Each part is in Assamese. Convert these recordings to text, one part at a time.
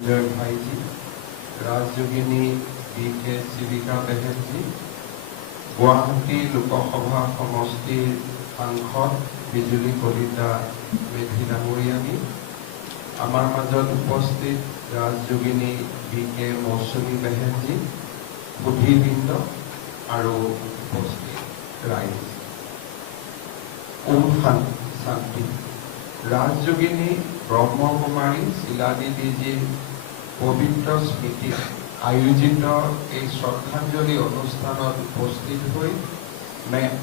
जय भाई जी, राजयोगिनी बी.के. शिविका बहन जी, गुवाहाटी लोकसभा समष्टिर सांसद बिजुली कलिता मेधी डांगरियानी, आमार मजत उपस्थित राजयोगिनी बी.के. मौसुमी बहन जी, बुद्धिवृंद और उपस्थित राइज। ओम शांति। राजयोगिनी ब्रह्मकुमारी शिलादिदीजीर पवित्र स्मृति आयोजित এই শ্ৰদ্ধাঞ্জলি অনুষ্ঠানত উপস্থিত হৈ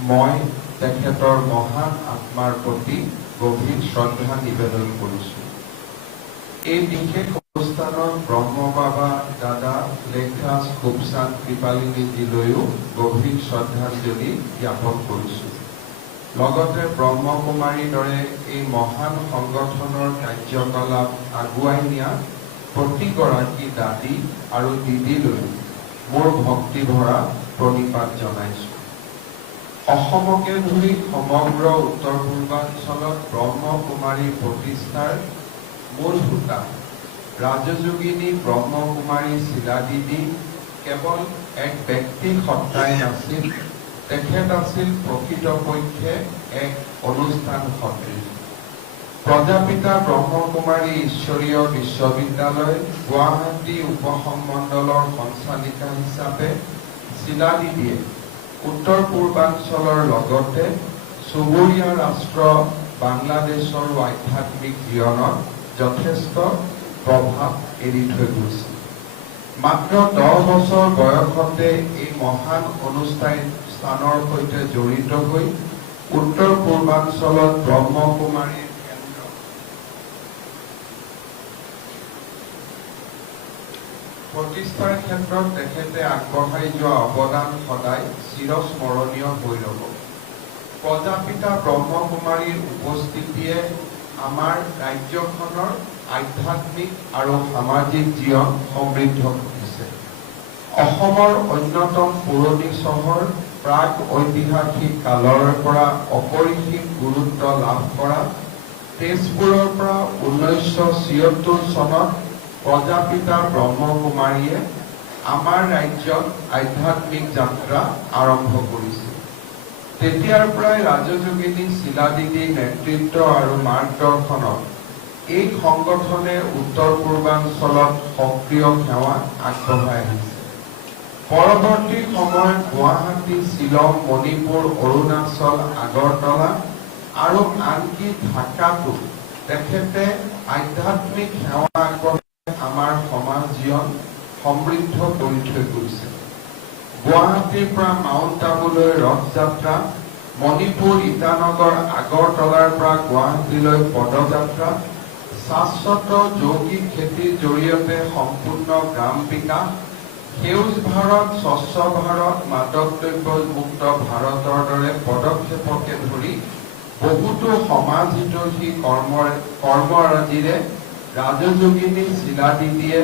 মই তেখেতৰ মহান আত্মাৰ প্ৰতি গভীৰ শ্ৰদ্ধা নিবেদন কৰিছোঁ। এই বিশেষ অনুষ্ঠানত ব্ৰহ্ম বাবা দাদা লেখৰাজ খুবচাঁদ কৃপালিনীজীলৈও গভীৰ শ্ৰদ্ধাঞ্জলি জ্ঞাপন কৰিছোঁ। লগতে ব্ৰহ্মকুমাৰীৰ দৰে এই মহান সংগঠনৰ কাৰ্যকলাপ আগুৱাই নিয়া প্ৰতিগৰাকী দাদী আৰু দিদিলৈ মোৰ ভক্তি ভৰা প্ৰণিপাত জনাইছোঁ। অসমকে ধৰি সমগ্ৰ উত্তৰ পূৰ্বাঞ্চলত ব্ৰহ্মকুমাৰী প্ৰতিষ্ঠাৰ মূল হোতা ৰাজযোগিনী ব্ৰহ্মকুমাৰী শিলাদিদি কেৱল এক ব্যক্তি সত্তাই নাছিল, তেখেত আছিল প্ৰকৃতপক্ষে এক অনুষ্ঠান সদৃশ। প্ৰজাপিতা ব্ৰহ্মকুমাৰী ঈশ্বৰীয় বিশ্ববিদ্যালয় গুৱাহাটী উপসংমণ্ডলৰ সঞ্চালিকা হিচাপে শিলাদিদিয়ে উত্তৰ পূৰ্বাঞ্চলৰ লগতে চুবুৰীয়া ৰাষ্ট্ৰ বাংলাদেশৰ আধ্যাত্মিক জীৱনত যথেষ্ট প্ৰভাৱ এৰি থৈ গৈছে। মাত্ৰ 10 বছৰ বয়সতে এই মহান অনুষ্ঠানৰ সৈতে জড়িত হৈ উত্তৰ পূৰ্বাঞ্চলত ব্ৰহ্মকুমাৰীৰ কেন্দ্ৰ প্ৰতিষ্ঠাৰ ক্ষেত্ৰত তেখেতে আগবঢ়াই যোৱা অৱদান সদায় চিৰস্মৰণীয় হৈ ৰ'ব। প্ৰজাপিতা ব্ৰহ্মকুমাৰীৰ উপস্থিতিয়ে আমাৰ ৰাজ্যখনৰ আধ্যাত্মিক আৰু সামাজিক জীৱন সমৃদ্ধ কৰিছে। অসমৰ অন্যতম পুৰণি চহৰ প্ৰাক ঐতিহাসিক কালৰ পৰা অপৰিসীম গুৰুত্ব লাভ কৰা তেজপুৰৰ পৰা 1976 চনত প্ৰজাপিতা ব্ৰহ্মকুমাৰীয়ে আমাৰ ৰাজ্যত আধ্যাত্মিক যাত্ৰা আৰম্ভ কৰিছিল। তেতিয়াৰ পৰাই ৰাজযোগিনী শিলাদিদিৰ নেতৃত্ব আৰু মাৰ্গদৰ্শনত এই সংগঠনে উত্তৰ পূৰ্বাঞ্চলত সক্ৰিয় সেৱা আগবঢ়াই আহিছে। পৰৱৰ্তী সময়ত গুৱাহাটী, শ্বিলং, মণিপুৰ, অৰুণাচল, আগৰতলা আৰু আনকি ঢাকাতো তেখেতে আধ্যাত্মিক সেৱা আগবঢ়াই আমাৰ সমাজ জীৱন সমৃদ্ধ কৰি থৈ গৈছে। গুৱাহাটীৰ পৰা মাউণ্ট আবুলৈ ৰথযাত্ৰা, মণিপুৰ, ইটানগৰ, আগৰতলাৰ পৰা গুৱাহাটীলৈ পদযাত্ৰা, শাশ্বত যৌগিক খেতিৰ জৰিয়তে সম্পূৰ্ণ গ্ৰাম বিকাশ, সেউজ ভাৰত, স্বচ্ছ ভাৰত, মাদক দ্ৰব্য মুক্ত ভাৰতৰ দৰে পদক্ষেপকে ধৰি বহুতো সমাজ হিতৈষী কৰ্মৰাজিৰে ৰাজযোগিনী শিলাদিদিয়ে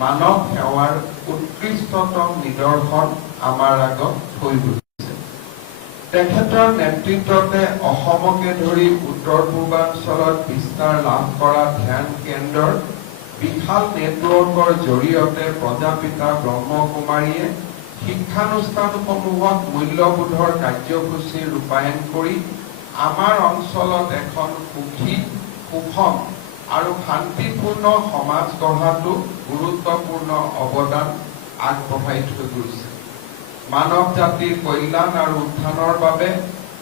মানৱ সেৱাৰ উৎকৃষ্টতম নিদৰ্শন আমাৰ আগত থৈ গৈছে। তেখেতৰ নেতৃত্বতে অসমকে ধৰি উত্তৰ পূৰ্বাঞ্চলত বিস্তাৰ লাভ কৰা ধ্যান কেন্দ্ৰৰ বিশাল নেটৱৰ্কৰ জৰিয়তে প্ৰজাপিতা ব্ৰহ্মকুমাৰীয়ে শিক্ষানুষ্ঠানসমূহত মূল্যবোধৰ কাৰ্যসূচী ৰূপায়ণ কৰি আমাৰ অঞ্চলত এখন সুখী, সুষম আৰু শান্তিপূৰ্ণ সমাজ গঢ়াটো গুৰুত্বপূৰ্ণ অৱদান আগবঢ়াই থৈ গৈছে। মানৱ জাতিৰ কল্যাণ আৰু উত্থানৰ বাবে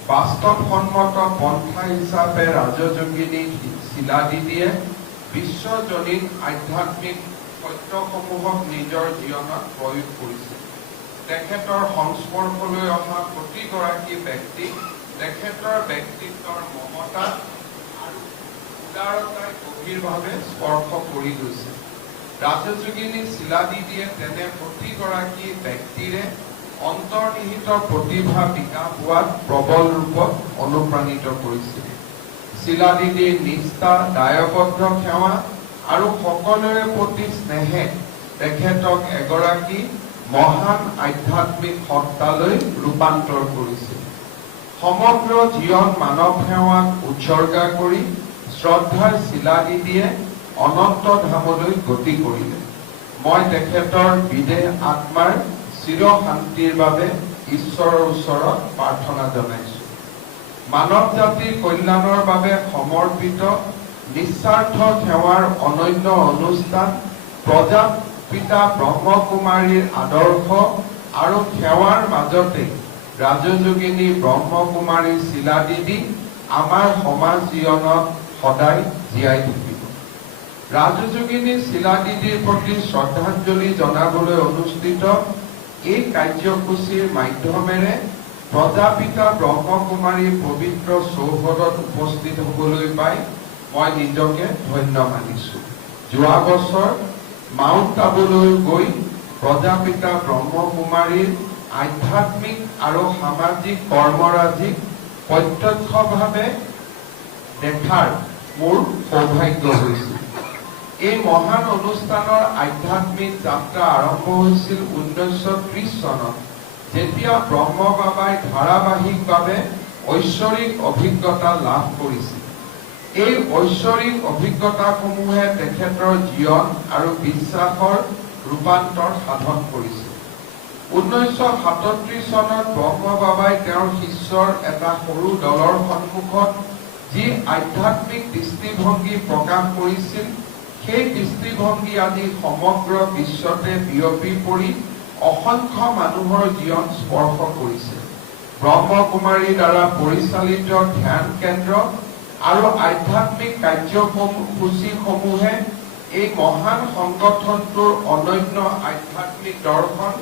বাস্তৱসন্মত পন্থা হিচাপে ৰাজযোগিনী শিলাদিদিয়ে বিশ্বজনীন আধ্যাত্মিক সত্যসমূহক নিজৰ জীৱনত প্ৰয়োগ কৰিছে। তেখেতৰ সংস্পৰ্শলৈ অহা প্ৰতিগৰাকী ব্যক্তি তেখেতৰ ব্যক্তিত্বৰ মমতা আৰু উদাৰতাই গভীৰভাৱে স্পৰ্শ কৰি গৈছে। ৰাজযোগিনী শিলাদিদিয়ে তেনে প্ৰতিগৰাকী ব্যক্তিৰে অন্তৰ্নিহিত প্ৰতিভা বিকাশ হোৱাত প্ৰবল ৰূপত অনুপ্ৰাণিত কৰিছিল। শিলাদিদিৰ নিষ্ঠা, দায়বদ্ধ সেৱা আৰু সকলোৰে প্ৰতি স্নেহে তেখেতক এগৰাকী মহান আধ্যাত্মিক সত্তালৈ ৰূপান্তৰ কৰিছিল। সমগ্ৰ জীৱন মানৱ সেৱাক উৎসৰ্গা কৰি শ্ৰদ্ধাৰ শিলাদিদিয়ে অনন্ত ধামলৈ গতি কৰিলে। মই তেখেতৰ বিদেহ আত্মাৰ চিৰ শান্তিৰ বাবে ঈশ্বৰৰ ওচৰত প্ৰাৰ্থনা জনাইছো। মানৱ জাতিৰ কল্যাণৰ বাবে সমৰ্পিত নিস্বাৰ্থ সেৱাৰ অনন্য অনুষ্ঠান প্ৰজাপিতা ব্ৰহ্মকুমাৰীৰ আদৰ্শ আৰু সেৱাৰ মাজতে ৰাজযোগিনী ব্ৰহ্মকুমাৰী শিলাদেৱী আমাৰ সমাজ জীৱনত সদায় জীয়াই থাকিব। ৰাজযোগিনী শিলাদেৱীৰ প্ৰতি শ্ৰদ্ধাঞ্জলি জনাবলৈ অনুষ্ঠিত এই কাৰ্যসূচীৰ মাধ্যমেৰে প্ৰজাপিতা ব্ৰহ্মকুমাৰীৰ পবিত্ৰ চৌহদত উপস্থিত হ'বলৈ পাই মই নিজকে ধন্য মানিছো। যোৱা বছৰ মাউণ্ট আবুলৈ গৈ প্ৰজাপিতা ব্ৰহ্মকুমাৰীৰ আধ্যাত্মিক আৰু সামাজিক কৰ্মৰাজিক প্ৰত্যক্ষভাৱে দেখাৰ মোৰ সৌভাগ্য হৈছিল। এই মহান অনুষ্ঠানৰ আধ্যাত্মিক যাত্ৰা আৰম্ভ হৈছিল 1930 চনত, যেতিয়া ব্ৰহ্ম বাবাই ধাৰাবাহিকভাৱে ঐশ্বৰিক অভিজ্ঞতা লাভ কৰিছিল। এই ঐশ্বৰিক অভিজ্ঞতাসমূহে তেখেতৰ জীৱন আৰু বিশ্বাসৰ ৰূপান্তৰ সাধন কৰিছিল। 1937 চনত ব্ৰহ্ম বাবাই তেওঁৰ শিষ্যৰ এটা সৰু দলৰ সন্মুখত যি আধ্যাত্মিক দৃষ্টিভংগী প্ৰকাশ কৰিছিল, সেই দৃষ্টিভংগী আজি সমগ্ৰ বিশ্বতে বিয়পি পৰি অসংখ্য মানুহৰ জীৱন স্পৰ্শ কৰিছে। ব্ৰহ্মকুমাৰীৰ দ্বাৰা পৰিচালিত ধ্যান কেন্দ্ৰ আৰু আধ্যাত্মিক কাৰ্যসূচীসমূহে এই মহান সংগঠনটোৰ অনন্য আধ্যাত্মিক দৰ্শন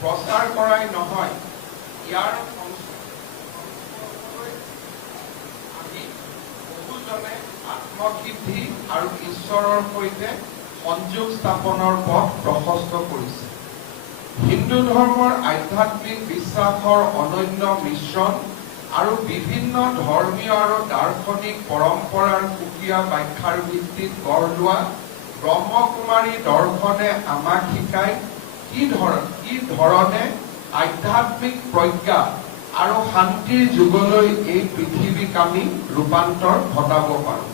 প্ৰচাৰ কৰাই নহয়, ইয়াৰ আমি বহুজনে আত্মসিদ্ধি আৰু ঈশ্বৰৰ সৈতে সংযোগ স্থাপনৰ পথ প্ৰশস্ত কৰিছে। হিন্দু ধৰ্মৰ আধ্যাত্মিক বিশ্বাসৰ অনন্য মিশ্ৰণ আৰু বিভিন্ন ধৰ্মীয় আৰু দাৰ্শনিক পৰম্পৰাৰ সুকীয়া ব্যাখ্যাৰ ভিত্তিত গঢ় লোৱা ব্ৰহ্মকুমাৰী দৰ্শনে আমাক শিকায় কি ধৰণে আধ্যাত্মিক প্ৰজ্ঞা আৰু শান্তিৰ যুগলৈ এই পৃথিৱীক আমি ৰূপান্তৰ ঘটাব পাৰোঁ।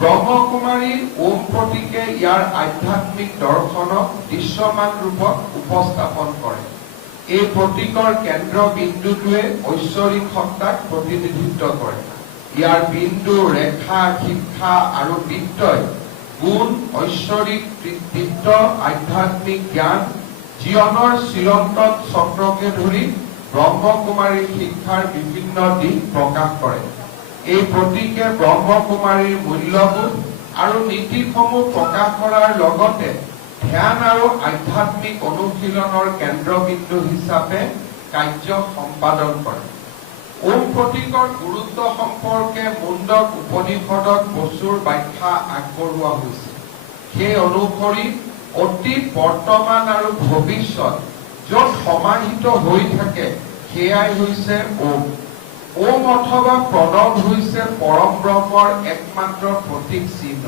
ব্ৰহ্মকুমাৰী ওম প্ৰতীকে ইয়াৰ আধ্যাত্মিক দৰ্শনক দৃশ্যমান ৰূপত উপস্থাপন কৰে। এই প্ৰতীকৰ কেন্দ্ৰবিন্দুটোৱে ঐশ্বৰিক সত্তাক প্ৰতিনিধিত্ব কৰে। ইয়াৰ বিন্দু, ৰেখা, শিক্ষা আৰু বৃত্তই গুণ, ঐশ্বৰিক কৃতিত্ব, আধ্যাত্মিক জ্ঞান, জীৱনৰ চিৰন্তন চক্ৰকে ধৰি ব্ৰহ্মকুমাৰীৰ শিক্ষাৰ বিভিন্ন দিশ প্ৰকাশ কৰে। এই প্ৰতীকে ব্ৰহ্মকুমাৰীৰ মূল্যবোধ আৰু নীতিসমূহ প্ৰকাশ কৰাৰ লগতে ধ্যান আৰু আধ্যাত্মিক অনুশীলনৰ কেন্দ্ৰবিন্দু হিচাপে কাৰ্য সম্পাদন কৰে। ওম প্ৰতীকৰ গুৰুত্ব সম্পৰ্কে মুণ্ডক উপনিষদত প্ৰচুৰ ব্যাখ্যা আগবঢ়োৱা হৈছে। সেই অনুসৰি অতীত, বৰ্তমান আৰু ভৱিষ্যত য'ত সমাহিত হৈ থাকে সেয়াই হৈছে ওম। ওম অথবা প্ৰণৱ হৈছে পৰম ব্ৰহ্মৰ একমাত্ৰ প্ৰতীক চিহ্ন।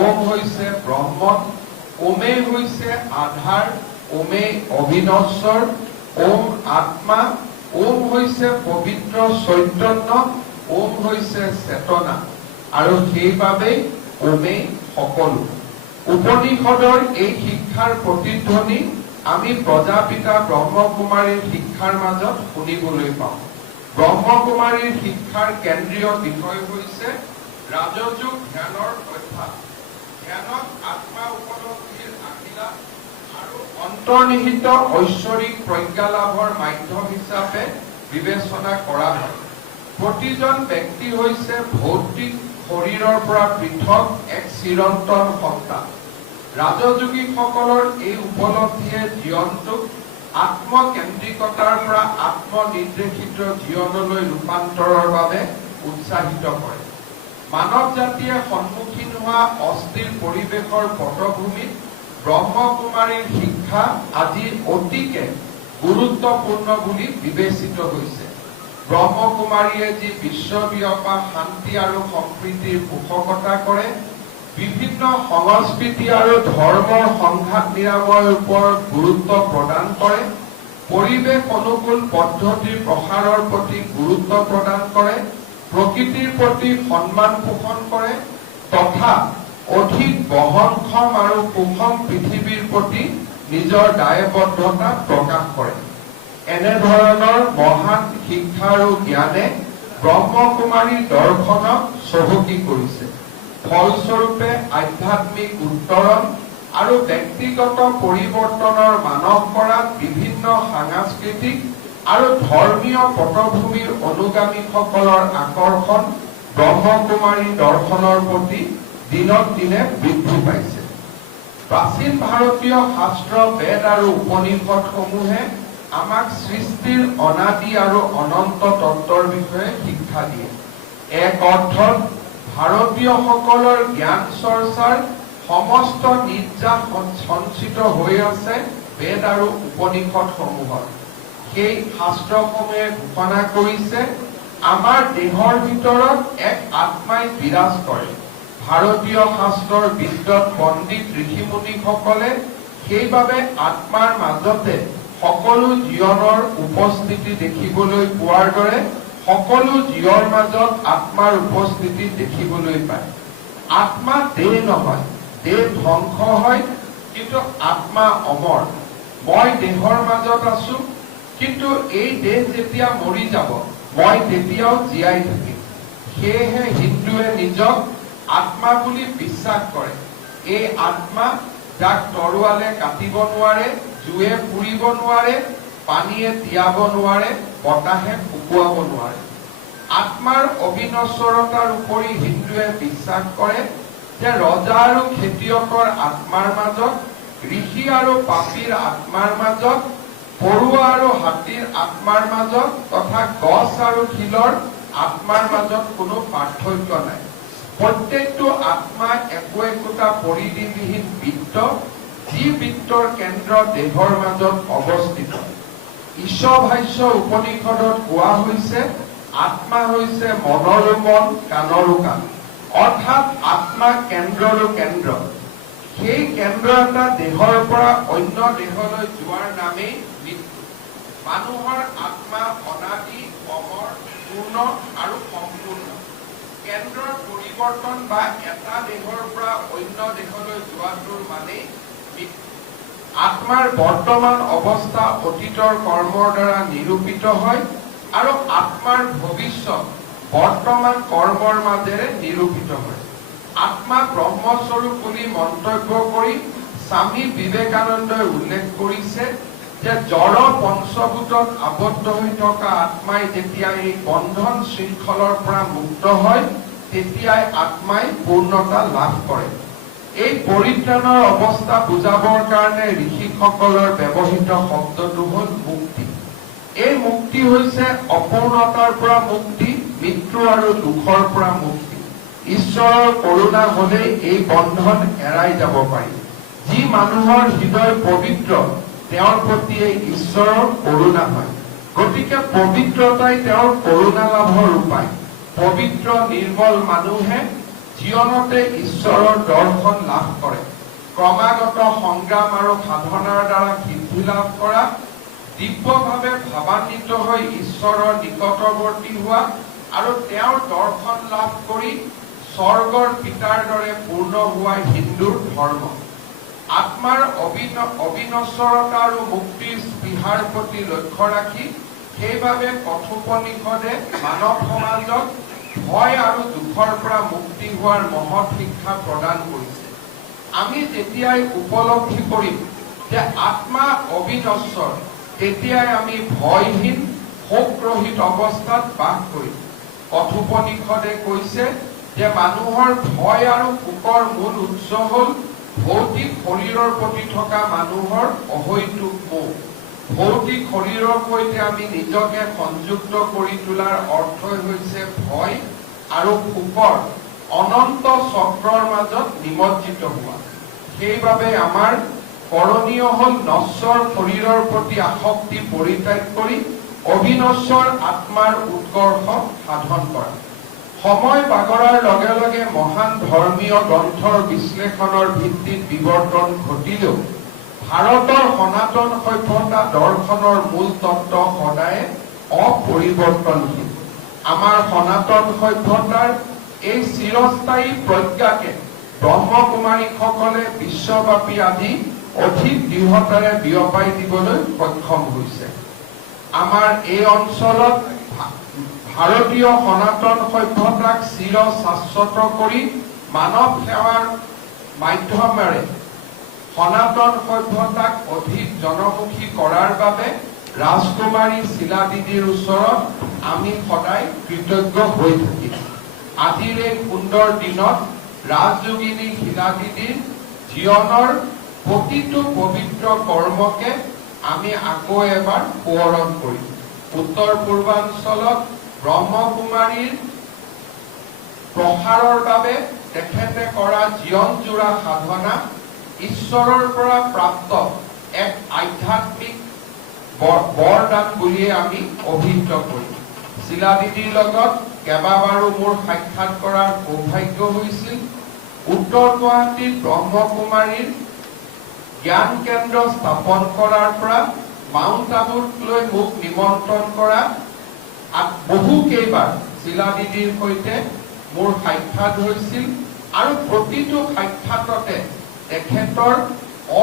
ওম হৈছে ব্ৰহ্মন, ওমেই হৈছে আধাৰ, ওমেই অবিনশ্বৰ, ওম আত্মা, ওম হৈছে পবিত্ৰ চৈতন্য, ওম হৈছে চেতনা, আৰু সেইবাবেই ওমেই সকলো। উপনিষদৰ এই শিক্ষাৰ প্ৰতিধ্বনি আমি প্ৰজাপিতা ব্ৰহ্মকুমাৰীৰ শিক্ষাৰ মাজত শুনিবলৈ পাওঁ। ব্ৰহ্মকুমাৰীৰ শিক্ষাৰ কেন্দ্ৰীয় বিষয় হৈছে ৰাজযোগ ধ্যানৰ অভ্যাস। ধ্যানক আত্মা উপলব্ধিৰ আহিলা আৰু অন্তৰ্নিহিত ঐশ্বৰিক প্ৰজ্ঞা লাভৰ মাধ্যম হিচাপে বিবেচনা কৰা হয়। প্ৰতিজন ব্যক্তি হৈছে ভৌতিক শৰীৰৰ পৰা পৃথক এক চিৰন্তন সত্তা। ৰাজযোগীসকলৰ এই উপলব্ধিয়ে জীৱনটোক আত্মকেন্দ্ৰিকতাৰ পৰা আত্মনিৰ্দেশিত জীৱনলৈ ৰূপান্তৰৰ বাবে উৎসাহিত কৰে। মানৱ জাতিয়ে সন্মুখীন হোৱা অস্থিৰ পৰিৱেশৰ পটভূমিত ব্ৰহ্মকুমাৰীৰ শিক্ষা আজি অতিকে গুৰুত্বপূৰ্ণ বুলি বিবেচিত হৈছে। ব্ৰহ্মকুমাৰীয়ে যি বিশ্বব্যাপী শান্তি আৰু সম্প্ৰীতিৰ পোষকতা কৰে, বিভিন্ন সংস্কৃতি আৰু ধৰ্মৰ সংঘাত নিৰাময়ৰ ওপৰত গুৰুত্ব প্ৰদান কৰে, পৰিৱেশ অনুকূল পদ্ধতিৰ প্ৰসাৰৰ প্ৰতি গুৰুত্ব প্ৰদান কৰে, প্ৰকৃতিৰ প্ৰতি সন্মান পোষণ কৰে তথা অধিক বহনক্ষম আৰু সুষম পৃথিৱীৰ প্ৰতি নিজৰ দায়বদ্ধতা প্ৰকাশ কৰে। এনেধৰণৰ মহান শিক্ষা আৰু জ্ঞানে ব্ৰহ্মকুমাৰী দৰ্শনক চহকী কৰিছে। ফলস্বৰূপে আধ্যাত্মিক উত্তৰণ আৰু ব্যক্তিগত পৰিৱৰ্তনৰ মানস কৰাত বিভিন্ন সাংস্কৃতিক আৰু ধৰ্মীয় পটভূমিৰ অনুগামীসকলৰ আকৰ্ষণ ব্ৰহ্মকুমাৰী দৰ্শনৰ প্ৰতি দিনক দিনে বৃদ্ধি পাইছে। প্ৰাচীন ভাৰতীয় শাস্ত্ৰ বেদ আৰু উপনিষদসমূহে আমাক সৃষ্টিৰ অনাদি আৰু অনন্ত তত্ত্বৰ বিষয়ে শিক্ষা দিয়ে। এক অৰ্থত ভাৰতীয়সকলৰ জ্ঞান চৰ্চাৰ সমস্ত নিৰ্যাস সঞ্চিত হৈ আছে বেদ আৰু উপনিষদসমূহত। সেই শাস্ত্ৰসমূহে ঘোষণা কৰিছে আমাৰ দেহৰ ভিতৰত এক আত্মাই বিৰাজ কৰে। ভাৰতীয় শাস্ত্ৰৰ বিদ্বত পণ্ডিত ঋষিমুনিসকলে সেইবাবে আত্মাৰ মাজতে সকলো জীৱনৰ উপস্থিতি দেখিবলৈ পোৱাৰ দৰে সকলো জীৱৰ মাজত আত্মাৰ উপস্থিতি দেখিবলৈ পায়। আত্মা দেহ নহয়, দেহ ধ্বংস হয়, কিন্তু আত্মা অমৰ। মই দেহৰ মাজত আছো, কিন্তু এই দেহ যেতিয়া মৰি যাব মই তেতিয়াও জীয়াই থাকিম। সেয়েহে হিন্দুৱে নিজক আত্মা বুলি বিশ্বাস কৰে। এই আত্মা যাক তৰোৱালে কাটিব নোৱাৰে, জুয়ে পুৰিব নোৱাৰে, পানীয়ে তিয়াব নোৱাৰে, বতাহে শুকুৱাব নোৱাৰে। আত্মাৰ অবিনশ্বৰতাৰ উপৰি হিন্দুৱে বিশ্বাস কৰে যে ৰজা আৰু খেতিয়কৰ আত্মাৰ মাজত, ঋষি আৰু পাপীৰ আত্মাৰ মাজত, পৰুৱা আৰু হাতীৰ আত্মাৰ মাজত তথা গছ আৰু শিলৰ আত্মাৰ মাজত কোনো পাৰ্থক্য নাই। প্ৰত্যেকটো আত্মা একো একোটা পৰিধিবিহীন বৃত্ত, যি বৃত্তৰ কেন্দ্ৰ দেহৰ মাজত অৱস্থিত। ঈশভাষ্য উপনিষদত কোৱা হৈছে আত্মা হৈছে মনৰো মন, কাণৰো কাণ, অৰ্থাৎ আত্মা কেন্দ্ৰৰো কেন্দ্ৰ। সেই কেন্দ্ৰ এটা দেহৰ পৰা অন্য দেহলৈ যোৱাৰ নামেই মৃত্যু। মানুহৰ আত্মা অনাদি, অমৰ, পূৰ্ণ আৰু সম্পূৰ্ণ। কেন্দ্ৰৰ পৰিৱৰ্তন বা এটা দেহৰ পৰা অন্য দেহলৈ যোৱাটোৰ মানেই মৃত্যু। আত্মাৰ বৰ্তমান অৱস্থা অতীতৰ কৰ্মৰ দ্বাৰা নিৰূপিত হয় আৰু আত্মাৰ ভৱিষ্যত বৰ্তমান কৰ্মৰ মাজেৰে নিৰূপিত হয়। আত্মা ব্ৰহ্মস্বৰূপ বুলি মন্তব্য কৰি স্বামী বিবেকানন্দই উল্লেখ কৰিছে যে জড় পঞ্চভূতত আবদ্ধ হৈ থকা আত্মাই যেতিয়া এই বন্ধন শৃংখলৰ পৰা মুক্ত হয় তেতিয়াই আত্মাই পূৰ্ণতা লাভ কৰে। এই পৰিত্ৰাণৰ অৱস্থা বুজাবৰ কাৰণে ঋষিসকলৰ ব্যৱহৃত শব্দটো হ'ল মুক্তি। এই মুক্তি হৈছে অপূৰ্ণতাৰ পৰা মুক্তি, মৃত্যু আৰু দুখৰ পৰা মুক্তি। ঈশ্বৰৰ কৰুণা হলেই এই বন্ধন এৰাই যাব পাৰি। যি মানুহৰ হৃদয় পবিত্ৰ তেওঁৰ প্ৰতি এই ঈশ্বৰৰ কৰুণা হয়। গতিকে পবিত্ৰতাই তেওঁৰ কৰুণা লাভৰ উপায়। পবিত্ৰ নিৰ্মল মানুহে জীৱনতে ঈশ্বৰৰ দৰ্শন লাভ কৰে। ক্ৰমাগত সংগ্ৰাম আৰু সাধনাৰ দ্বাৰা সিদ্ধি লাভ কৰা, দিব্যভাৱে ভাৱান্বিত হৈ ঈশ্বৰৰ নিকটৱৰ্তী হোৱা আৰু তেওঁৰ দৰ্শন লাভ কৰি স্বৰ্গৰ পিতাৰ দৰে পূৰ্ণ হোৱা হিন্দুৰ ধৰ্ম। আত্মাৰ অবিনশ্বৰতা আৰু মুক্তিৰ স্পৃহাৰ প্ৰতি লক্ষ্য ৰাখি সেইবাবে কথোপনিষদে মানৱ সমাজক ভয় আৰু দুখৰ পৰা মুক্তি হোৱাৰ মহৎ শিক্ষা প্ৰদান কৰিছে। আমি যেতিয়াই উপলব্ধি কৰিম যে আত্মা অবিনশ্বৰ, তেতিয়াই আমি ভয়হীন শোকৰহিত অৱস্থাত বাস কৰিম। কথোপনিষদে কৈছে যে মানুহৰ ভয় আৰু শোকৰ মূল উৎস হ'ল ভৌতিক শৰীৰৰ প্ৰতি থকা মানুহৰ অহৈতুক মোহ। ভৌতিক শৰীৰৰ সৈতে আমি নিজকে সংযুক্ত কৰি তোলাৰ অৰ্থই হৈছে ভয় আৰু শোকৰ অনন্ত চক্ৰৰ মাজত নিমজ্জিত হোৱা। সেইবাবে আমাৰ কৰণীয় হ'ল নশ্বৰ শৰীৰৰ প্ৰতি আসক্তি পৰিত্যাগ কৰি অবিনশ্বৰ আত্মাৰ উৎকৰ্ষ সাধন কৰা। সময় বাগৰাৰ লগে লগে মহান ধৰ্মীয় গ্ৰন্থৰ বিশ্লেষণৰ ভিত্তিত বিৱৰ্তন ঘটিলেও ভাৰতৰ সনাতন সভ্যতা দৰ্শনৰ মূল তত্ত্ব সদায় অপৰিৱৰ্তনশীল। আমাৰ সনাতন সভ্যতাৰ এই চিৰস্থায়ী প্ৰজ্ঞাকে ব্ৰহ্মকুমাৰীসকলে বিশ্বব্যাপী আদি অধিক দৃঢ়তাৰে বিয়পাই দিবলৈ সক্ষম হৈছে। আমাৰ এই অঞ্চলত ভাৰতীয় সনাতন সভ্যতাক চিৰ শাশ্বত কৰি মানৱ সেৱাৰ মাধ্যমেৰে সনাতন সভ্যতাক অধিক জনমুখী কৰাৰ বাবে ৰাজকুমাৰী শিলাদিদিৰ ওচৰত আমি সদায় কৃতজ্ঞ হৈ থাকিম। আজিৰ এই সুন্দৰ দিনত ৰাজযোগিনী শিলাদিদিৰ জীৱনৰ প্ৰতিটো পবিত্ৰ কৰ্মকে আমি আকৌ এবাৰ সোঁৱৰণ কৰিম। উত্তৰ পূৰ্বাঞ্চলত ব্ৰহ্মকুমাৰীৰ প্ৰসাৰৰ বাবে তেখেতে কৰা জীৱনজোৰা সাধনা ঈশ্বৰৰ পৰা প্ৰাপ্ত এক আধ্যাত্মিক বৰদান বুলিয়ে আমি অভিহিত কৰিম। শিলাদিদিৰ লগত কেইবাবাৰো মোৰ সাক্ষাৎ কৰাৰ সৌভাগ্য হৈছিল। উত্তৰ গুৱাহাটীত ব্ৰহ্মকুমাৰীৰ জ্ঞান কেন্দ্ৰ স্থাপন কৰাৰ পৰা মাউণ্ট আবুলৈ মোক নিমন্ত্ৰণ কৰা বহু কেইবাৰ শিলাদিদিৰ সৈতে মোৰ সাক্ষাৎ হৈছিল আৰু প্ৰতিটো সাক্ষাৎতে তেখেতৰ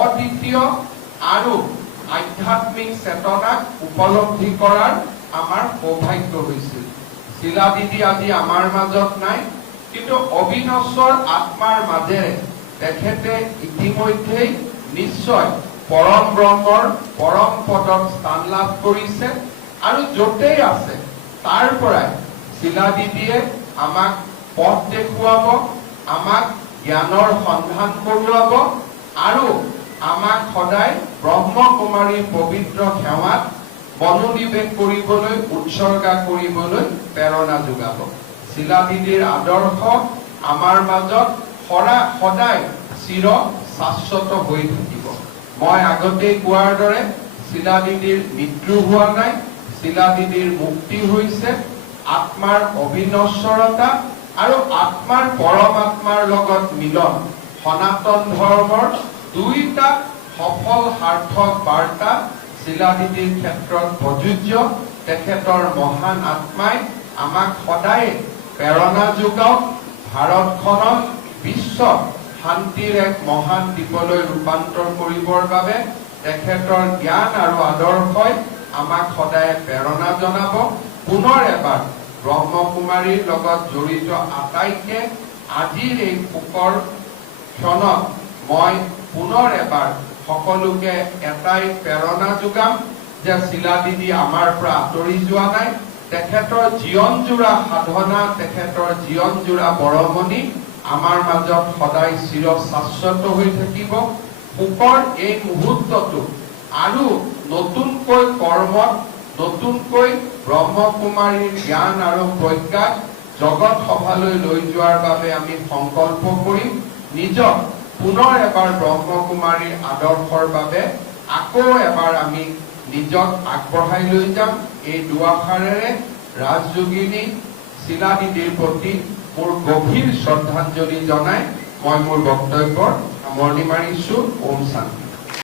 অদ্বিতীয় আৰু আধ্যাত্মিক চেতনাক উপলব্ধি কৰাৰ আমাৰ সৌভাগ্য হৈছিল। শিলাদিদি আজি আমাৰ মাজত নাই, কিন্তু অবিনশ্বৰ আত্মাৰ মাজেৰে তেখেতে ইতিমধ্যেই নিশ্চয় পৰম ব্ৰহ্মৰ পৰম পদত স্থান লাভ কৰিছে আৰু য'তেই আছে তাৰ পৰাই শিলাদিদিয়ে আমাক পথ দেখুৱাব, আমাক জ্ঞানৰ সন্ধান কৰোৱাব আৰু আমাক সদায় ব্ৰহ্মকুমাৰীৰ পবিত্ৰ সেৱাত মনোনিৱেশ কৰিবলৈ উৎসৰ্গা কৰিবলৈ প্ৰেৰণা যোগাব। শিলাদিদিৰ আদৰ্শ আমাৰ মাজত সদায় চিৰ শাশ্বত হৈ থাকিব। মই আগতেই কোৱাৰ দৰে শিলাদিদিৰ মৃত্যু হোৱা নাই, শিলাদিদিৰ মুক্তি হৈছে। আত্মাৰ অবিনশ্বৰতা আৰু আত্মাৰ পৰমাত্মাৰ লগত মিলন সনাতন ধৰ্মৰ দুইটা সফল সাৰ্থক বাৰ্তা শিলাদিদিৰ ক্ষেত্ৰত প্ৰযোজ্য। তেখেতৰ মহান আত্মাই আমাক সদায় প্ৰেৰণা যোগাওক, ভাৰতখনক বিশ্ব শান্তিৰ এক মহান দ্বীপলৈ ৰূপান্তৰ কৰিবৰ বাবে তেখেতৰ জ্ঞান আৰু আদৰ্শই আমাক সদায় প্ৰেৰণা জনাব। পুনৰ এবাৰ ব্ৰহ্মকুমাৰীৰ লগত জড়িত আটাইকে আজিৰ এই শোকৰ ক্ষণত মই পুনৰ এবাৰ সকলোকে এটাই প্ৰেৰণা যোগাম যে শিলাদিদি আমাৰ পৰা আঁতৰি যোৱা নাই। তেখেতৰ জীৱনজোৰা সাধনা, তেখেতৰ জীৱনজোৰা বৰমণি আমাৰ মাজত সদায় চিৰ শাশ্বত হৈ থাকিব। শোকৰ এই মুহূৰ্তটো আৰু নতুনকৈ কৰ্মত, নতুনকৈ ব্ৰহ্মকুমাৰীৰ জ্ঞান আৰু প্ৰজ্ঞাক জগত সভালৈ লৈ যোৱাৰ বাবে আমি সংকল্প কৰিম। নিজক পুনৰ এবাৰ ব্ৰহ্মকুমাৰীৰ আদৰ্শৰ বাবে আকৌ এবাৰ আমি নিজক আগবঢ়াই লৈ যাম। এই দুআষাৰেৰে ৰাজযোগিনী শিলাদিদিৰ প্ৰতি মোৰ গভীৰ শ্ৰদ্ধাঞ্জলি জনাই মই মোৰ বক্তব্যৰ সামৰণি মাৰিছো। ওম শান্তি।